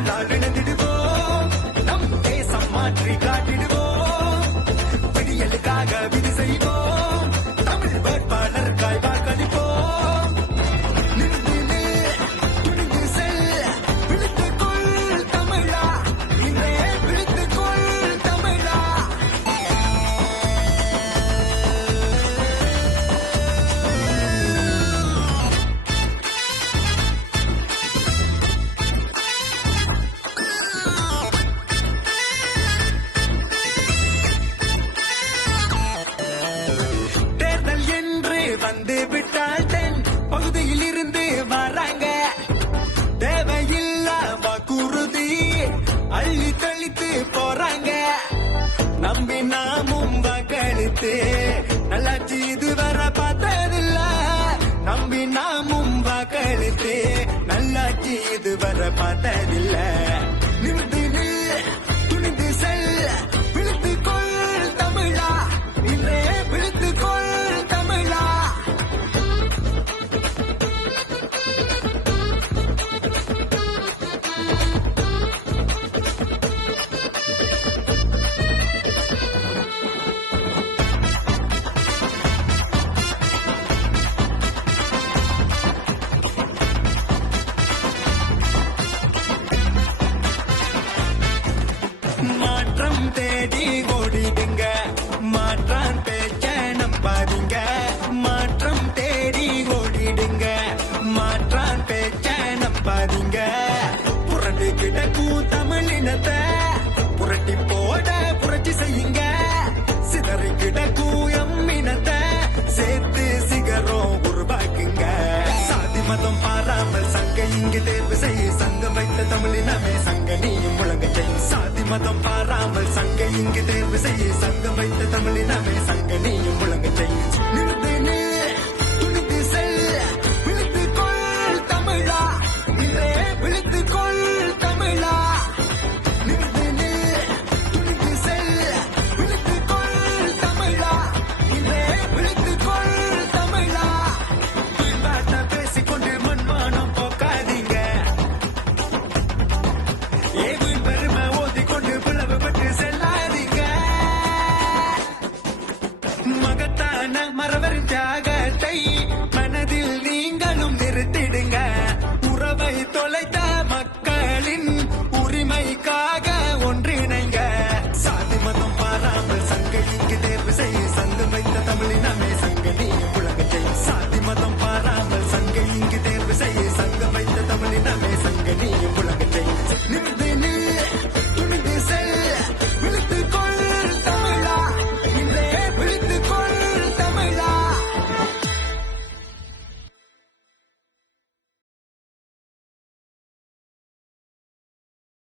தமிழ்நாடு நம் தேசம் மாற்றி விட்டால் தென் பகுதியில் இருந்து வராங்க. தேவையில்லா வாக்குறுதி. அள்ளி தெளித்து போறாங்க. நம்பி நாமும் வாக்களித்து நல்லாட்சி இதுவரை பார்த்ததில்ல. நம்பி நாமும் வாக்களித்து நல்லாட்சி இதுவரை பார்த்ததில்ல. தேடி ஓடிடுங்க மாற்றான் பேச்ச நம்பாதீங்க. மாற்றம் தேடி ஓடிடுங்க மாற்றான் பேச்ச நம்பாதீங்க. புரண்டு கிடக்கும் தமிழினத்தை புரட்டி போட புரட்சி செய்யுங்க. சிதறி கிடக்கும் எம்மினத்தை சேர்த்து சிகரம் உருவாக்குங்க. சாதி மதம் பாராமல் சங்க இங்கு தேர்வு செய்ய சங்கம் வைத்த தமிழினமே சங்க நீயும் முழங்க செய்யும் மதம் பாராமல் சங்க இங்கு தேர்வு செய்ய சங்கம் வைத்த தமிழினமே சங்க நீயும் முழங்க செய்ய நிறுத்து